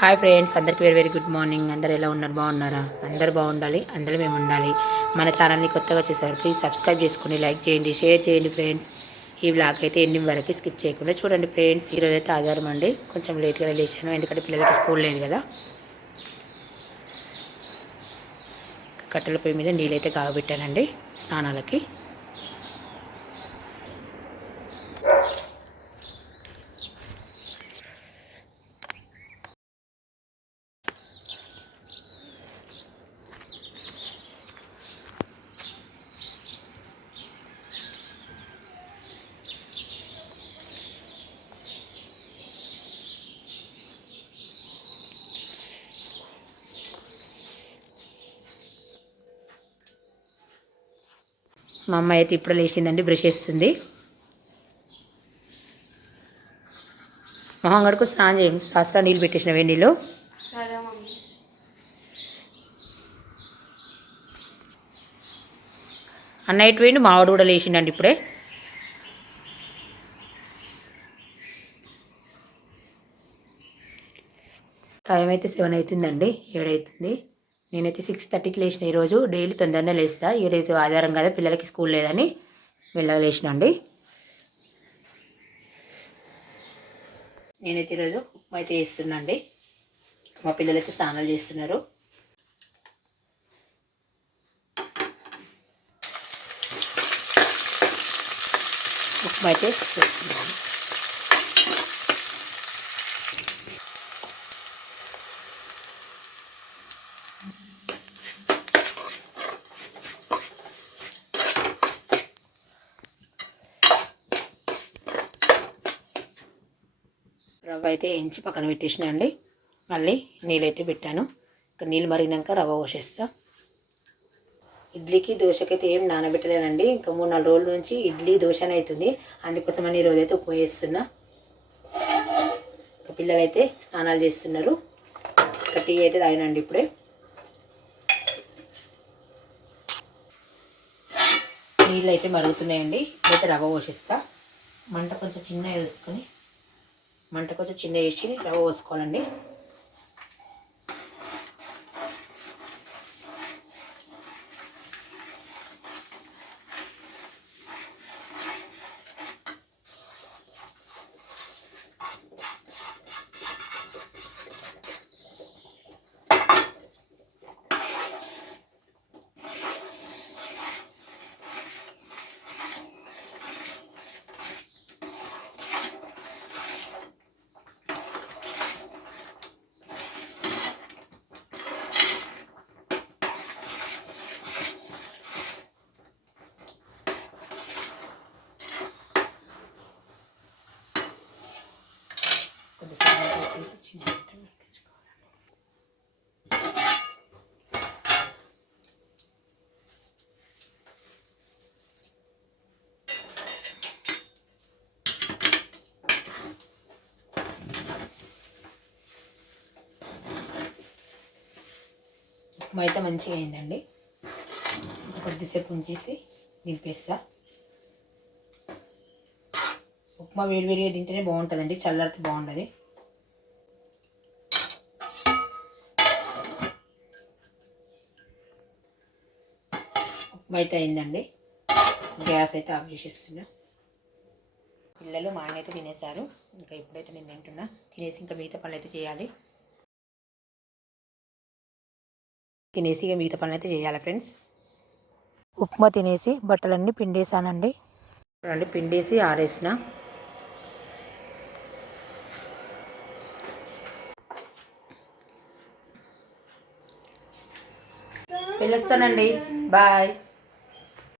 Hi friends, అందరికీ very very good morning. అందరు ఎలా ఉన్నారు? బాగున్నారా? అందరు బాగుండాలి, అందరూ మేము ఉండాలి. మన ఛానల్ని కొత్తగా చూసారు, ప్లీజ్ సబ్స్క్రైబ్ చేసుకుని లైక్ చేయండి, షేర్ చేయండి ఫ్రెండ్స్. ఈ బ్లాగ్ అయితే ఎన్ని వరకు స్కిప్ చేయకుండా చూడండి ఫ్రెండ్స్. ఈరోజు అయితే ఆధారం అండి, కొంచెం లేట్గా లేచాను ఎందుకంటే పిల్లలకి స్కూల్ లేదు కదా. కట్టెల పొయ్యి మీద నీళ్ళైతే కాగబెట్టానండి స్నానాలకి. మా అమ్మాయి అయితే ఇప్పుడు లేచిందండి, బ్రష్ చేస్తుంది. మొహం కడుకు స్నానం చేయం, శాస్త్రా నీళ్ళు పెట్టేసిన వేడిలో. అన్నయ్య పోయిండు, మావాడు కూడా లేచిండండి ఇప్పుడే. టైం అయితే 7 అవుతుందండి, 7 అవుతుంది. నేనైతే 6:30కి లేచిన. ఈరోజు డైలీ తొందరనే లేస్తా. ఈరోజు ఆధారం కదా, పిల్లలకి స్కూల్ లేదని వెళ్ళలేసిన అండి. నేనైతే ఈరోజు ఉప్మా అయితే చేస్తున్నా అండి. మా పిల్లలైతే స్నానాలు చేస్తున్నారు. ఉప్మా అయితే చేస్తున్నాను. రవ్వ అయితే వేయించి పక్కన పెట్టేసిన అండి. మళ్ళీ నీళ్ళైతే పెట్టాను. ఇంకా నీళ్ళు మరిగినాక రవ్వ పోసేస్తా. ఇడ్లీకి దోశకైతే ఏం నానబెట్టలేనండి. ఇంకా 3-4 రోజుల నుంచి ఇడ్లీ దోశనే అవుతుంది. అందుకోసమని ఈరోజైతే ఉప్మా చేస్తున్నా. ఇంకా పిల్లలైతే స్నానాలు చేస్తున్నారు. ఇంకా టీ అయితే తాగినండి ఇప్పుడే. నీళ్ళు అయితే మరుగుతున్నాయండి. ఇప్పుడైతే రవ్వ పోసేస్తా. మంట కొంచెం చిన్నగా వేసుకొని వేసి రవ్వ పోసుకోవాలండి. ఉప్మా అయితే మంచిగా అయిందండి. కొద్దిసేపు ఉంచేసి దింపేస్తా. ఉప్మా వేడివేడిగా తింటేనే బాగుంటుందండి, చల్లారితే బాగుంటుంది. ఉప్మా అయితే అయిందండి. గ్యాస్ అయితే ఆఫ్ చేసేస్తున్నా. పిల్లలు మా ఆయన అయితే తినేశారు. ఇంకా ఇప్పుడైతే నేను తింటున్నా. తినేసి ఇంకా మిగతా పనులు అయితే చేయాలి. తినేసి ఇక మిగతా పనులు అయితే చేయాలి ఫ్రెండ్స్. ఉప్మా తినేసి బట్టలన్నీ పిండేసానండి. పిండేసి ఆరేసిన. వెళ్ళొస్తానండి, బాయ్.